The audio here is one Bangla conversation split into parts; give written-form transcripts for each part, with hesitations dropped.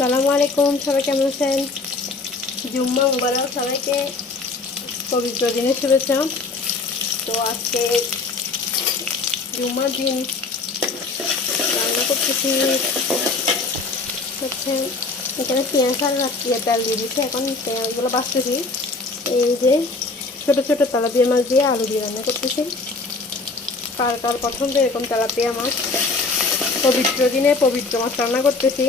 আসসালামু আলাইকুম, সবাই কেমন আছেন? জুম্মা মুবারক সবাইকে, পবিত্র দিনের শুভেচ্ছা। তো আজকে জুম্মার দিন রান্না করতেছি হচ্ছে এখানে পেঁয়াজ আর তেল দিয়ে দিচ্ছি। এখন পেঁয়াজগুলো বাছতেছি। এই যে ছোটো ছোটো তেলাপিয়া মাছ দিয়ে আলু দিয়ে রান্না করতেছি। কার কার পছন্দ এরকম তেলাপিয়া মাছ? পবিত্র দিনে পবিত্র মাছ রান্না করতেছি,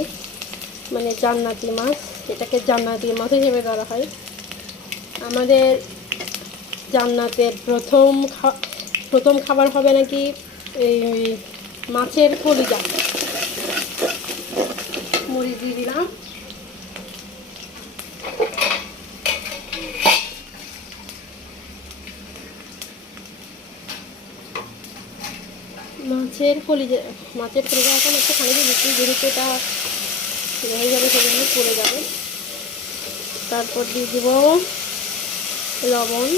মানে জান্নাতি মাছ, এটাকে জান্নাতি মাছ হিসেবে ধরা হয়। আমাদের জান্নাতের প্রথম খাবার হবে নাকি এই মাছের কলিজা। মরিচ দিয়ে দিলাম, মাছের কলিজা এখন একটু খানি দিয়ে দিচ্ছি, যেহেতু এটা হয়ে যাবে সেজন্য পড়ে যাবে। তারপর দিয়ে দিব লবণ।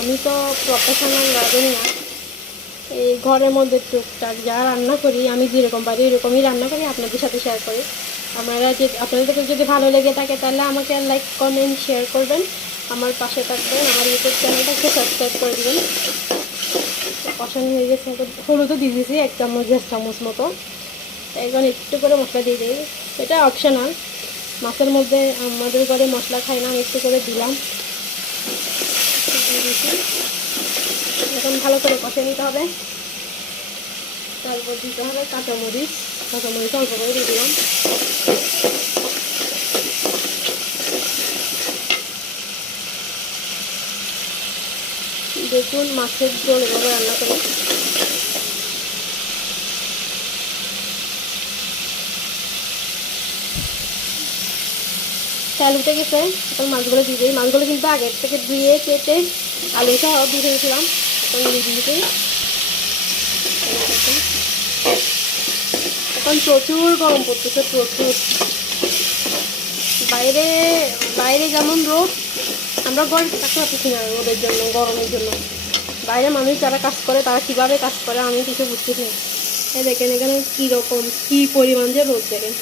আমি তো প্রফেশনাল রাঁধুনি না, এই ঘরের মধ্যে টুকটাক যা রান্না করি, আমি যেরকম পারি এরকমই রান্না করি, আপনাদের সাথে শেয়ার করি। আপনাদের যদি ভালো লেগে থাকে তাহলে আমাকে লাইক কমেন্ট শেয়ার করবেন, আমার পাশে থাকবেন, আমার ইউটিউব চ্যানেলটা একটু সাবস্ক্রাইব করে দেবেন। কষানো হয়ে গেছে, হলুদও দিয়ে দিয়েছি 1 চামচ 1 চামচ মতো। এখন একটু করে মশলা দিয়ে দিই, এটা অপশনাল। মাছের মধ্যে আমাদের ঘরে মশলা খাই না, আমি একটু করে দিলাম, দিয়ে দিয়েছি। এখন ভালো করে কষে নিতে হবে। তারপর দিতে হবে কাঁচামরিচ অল্প করে দিয়ে দিলাম। দেখুন মাছের ঝোল এভাবে রান্না করে। তেল উঠে গেছে, এখন মাছগুলো দিয়ে দিই। মাছগুলো কিন্তু আগের থেকে ধুয়ে কেটে আলু সহ দিয়ে দিয়েছিলাম, এখন দিয়ে দিয়েছি। এখন প্রচুর গরম পড়তেছে, প্রচুর। বাইরে বাইরে যেমন রোদ, আমরা ঘরে থাকতে পারতেছি না রোদের জন্য, গরমের জন্য। বাইরে মানুষ যারা কাজ করে তারা কীভাবে কাজ করে আমি কিছু বুঝতেছি না। এই দেখেন এখানে কীরকম কী পরিমাণ যে রোদ, দেখেন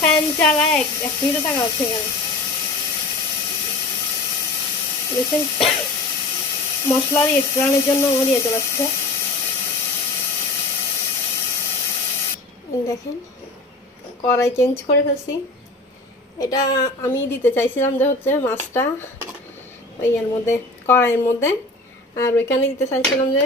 ফ্যান চালায় এক মিনিটও থাকা হচ্ছে এখানে। দেখছেন মশলার এক্সট্রানের জন্য আমার ইয়ে চলে আসছে। দেখেন কড়াই চেঞ্জ করে ফেলছি। এটা আমি দিতে চাইছিলাম যে হচ্ছে মাছটা ওই এর মধ্যে, কড়াইয়ের মধ্যে, আর ওইখানে দিতে চাইছিলাম যে